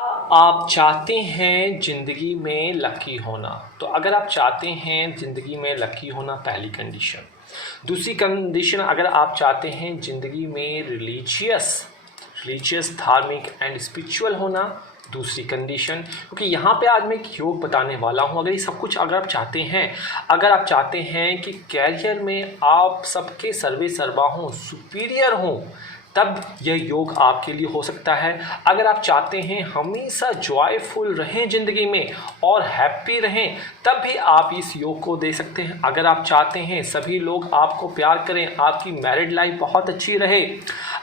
आप चाहते हैं ज़िंदगी में लकी होना, तो अगर आप चाहते हैं ज़िंदगी में लकी होना पहली कंडीशन। दूसरी कंडीशन, अगर आप चाहते हैं ज़िंदगी में रिलीजियस धार्मिक एंड स्पिरिचुअल होना, दूसरी कंडीशन। क्योंकि यहाँ पे आज मैं एक योग बताने वाला हूँ। अगर ये सब कुछ अगर आप चाहते हैं कि कैरियर में आप सबके सर्वे सर्वा हों, सुपीरियर हों, तब यह योग आपके लिए हो सकता है। अगर आप चाहते हैं हमेशा जॉयफुल रहें ज़िंदगी में और हैप्पी रहें, तब भी आप इस योग को दे सकते हैं। अगर आप चाहते हैं सभी लोग आपको प्यार करें, आपकी मैरिड लाइफ बहुत अच्छी रहे,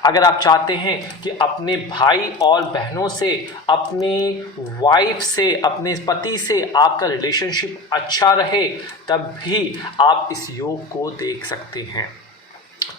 अगर आप चाहते हैं कि अपने भाई और बहनों से, अपने वाइफ से, अपने पति से आपका रिलेशनशिप अच्छा रहे, तब भी आप इस योग को देख सकते हैं।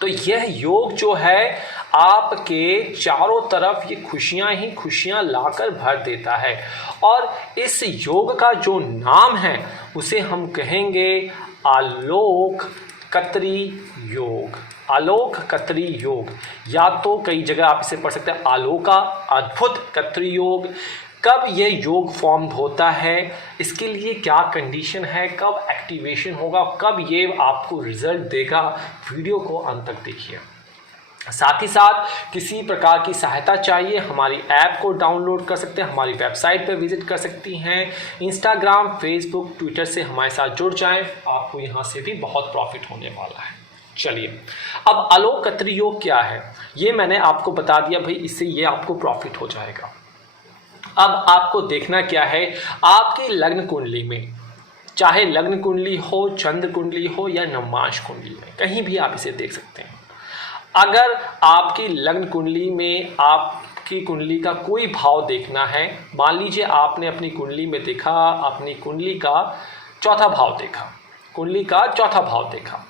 तो यह योग जो है आपके चारों तरफ ये खुशियां ही खुशियां लाकर भर देता है। और इस योग का जो नाम है उसे हम कहेंगे आलोक कतरी योग। आलोक कतरी योग, या तो कई जगह आप इसे पढ़ सकते हैं आलोका अद्भुत कतरी योग। कब ये योग फॉर्म होता है, इसके लिए क्या कंडीशन है, कब एक्टिवेशन होगा, कब ये आपको रिजल्ट देगा, वीडियो को अंत तक देखिए। साथ ही साथ किसी प्रकार की सहायता चाहिए, हमारी ऐप को डाउनलोड कर सकते हैं, हमारी वेबसाइट पर विजिट कर सकती हैं। इंस्टाग्राम, फेसबुक, ट्विटर से हमारे साथ जुड़ जाएं, आपको यहाँ से भी बहुत प्रॉफिट होने वाला है। चलिए, अब आलोक कतरी योग क्या है ये मैंने आपको बता दिया भाई, इससे ये आपको प्रॉफिट हो जाएगा। अब आपको देखना क्या है, आपकी लग्न कुंडली में, चाहे लग्न कुंडली हो, चंद्र कुंडली हो या नवमांश कुंडली में, कहीं भी आप इसे देख सकते हैं। अगर आपकी लग्न कुंडली में आपकी कुंडली का कोई भाव देखना है, मान लीजिए आपने अपनी कुंडली में देखा, अपनी कुंडली का चौथा भाव देखा, कुंडली का चौथा भाव देखा,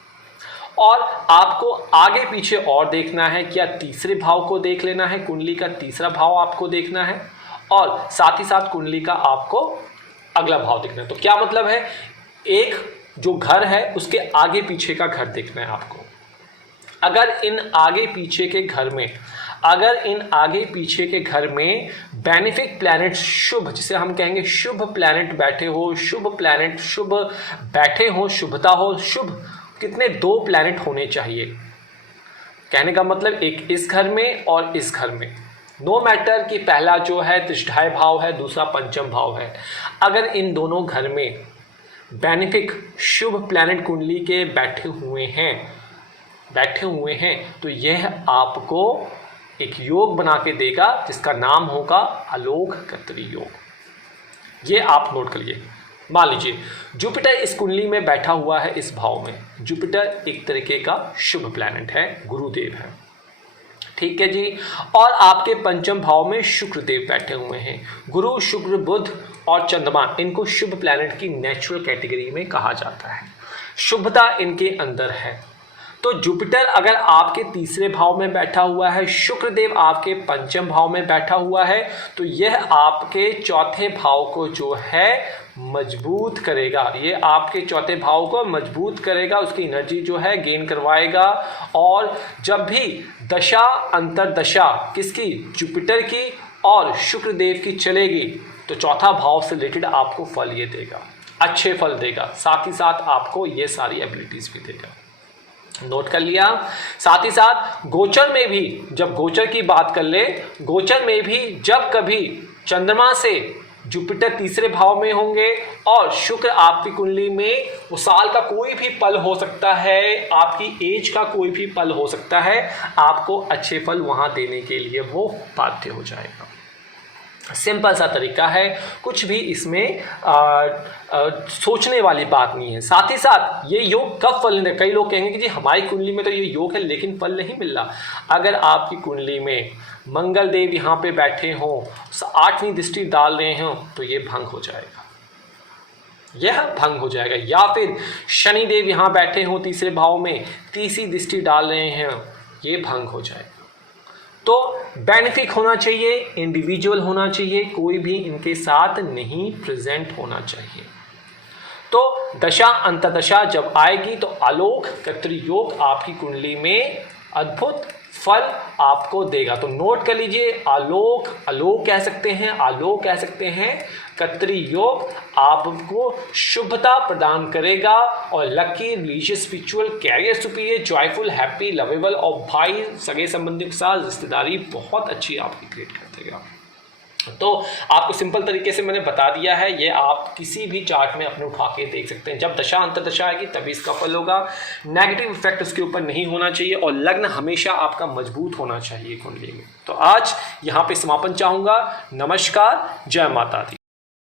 और आपको आगे पीछे और देखना है, क्या तीसरे भाव को देख लेना है, कुंडली का तीसरा भाव आपको देखना है, और साथ ही साथ कुंडली का आपको अगला भाव देखना है। तो क्या मतलब है, एक जो घर है उसके आगे पीछे का घर देखना है आपको। अगर इन आगे पीछे के घर में बेनिफिक प्लैनेट शुभ, जिसे हम कहेंगे शुभ प्लैनेट बैठे हो, शुभ प्लैनेट शुभ बैठे हो, शुभता हो, शुभ कितने 2 प्लैनेट होने चाहिए। कहने का मतलब एक इस घर में और इस घर में, नो मैटर कि पहला जो है त्रिष्ठाय भाव है, दूसरा पंचम भाव है, अगर इन दोनों घर में बेनिफिक शुभ प्लैनेट कुंडली के बैठे हुए हैं तो यह आपको एक योग बना के देगा जिसका नाम होगा आलोक कतरी योग। ये आप नोट करिए। मान लीजिए जुपिटर इस कुंडली में बैठा हुआ है, इस भाव में जुपिटर एक तरीके का शुभ प्लैनेट है, गुरुदेव है, ठीक है जी। और आपके पंचम भाव में शुक्रदेव बैठे हुए हैं, गुरु, शुक्र, बुध और चंद्रमा, इनको शुभ प्लैनेट की नेचुरल कैटेगरी में कहा जाता है, शुभता इनके अंदर है। तो जुपिटर अगर आपके तीसरे भाव में बैठा हुआ है, शुक्रदेव आपके पंचम भाव में बैठा हुआ है, तो यह आपके चौथे भाव को जो है मजबूत करेगा, ये आपके चौथे भाव को मजबूत करेगा, उसकी एनर्जी जो है गेन करवाएगा। और जब भी दशा अंतरदशा किसकी, जुपिटर की और शुक्रदेव की चलेगी, तो चौथा भाव से रिलेटेड आपको फल ये देगा, अच्छे फल देगा, साथ ही साथ आपको ये सारी एबिलिटीज भी देगा। नोट कर लिया। साथ ही साथ गोचर में भी, जब गोचर की बात कर ले, गोचर में भी जब कभी चंद्रमा से जुपिटर तीसरे भाव में होंगे और शुक्र आपकी कुंडली में, वो साल का कोई भी पल हो सकता है, आपकी एज का कोई भी पल हो सकता है, आपको अच्छे फल वहां देने के लिए वो बाध्य हो जाएगा। सिंपल सा तरीका है, कुछ भी इसमें सोचने वाली बात नहीं है। साथ ही साथ ये योग कब फल नहीं दे, कई लोग कहेंगे कि जी हमारी कुंडली में तो ये योग है लेकिन फल नहीं मिल रहा। अगर आपकी कुंडली में मंगल देव यहाँ पे बैठे हों, 8वीं दृष्टि डाल रहे हों, तो ये भंग हो जाएगा, यह भंग हो जाएगा। या फिर शनि देव यहाँ बैठे हों तीसरे भाव में, तीसरी दृष्टि डाल रहे हैं, ये भंग हो जाएगा। तो बेनिफिक होना चाहिए, इंडिविजुअल होना चाहिए, कोई भी इनके साथ नहीं प्रेजेंट होना चाहिए। तो दशा अंतदशा जब आएगी तो आलोक कतरी योग आपकी कुंडली में अद्भुत फल आपको देगा। तो नोट कर लीजिए, आलोक आलोक कह सकते हैं, आलोक कह सकते हैं, कत्री योग आपको शुभता प्रदान करेगा और lucky, religious, spiritual, career superior, joyful, happy, lovable और भाई सगे संबंधियों के साथ रिश्तेदारी बहुत अच्छी आपकी क्रिएट कर देगा। तो आपको सिंपल तरीके से मैंने बता दिया है, ये आप किसी भी चार्ट में अपने उठा के देख सकते हैं। जब दशा अंतर्दशा आएगी तभी इसका फल होगा, नेगेटिव इफेक्ट उसके ऊपर नहीं होना चाहिए और लग्न हमेशा आपका मजबूत होना चाहिए कुंडली में। तो आज यहाँ पे समापन चाहूँगा। नमस्कार, जय माता दी।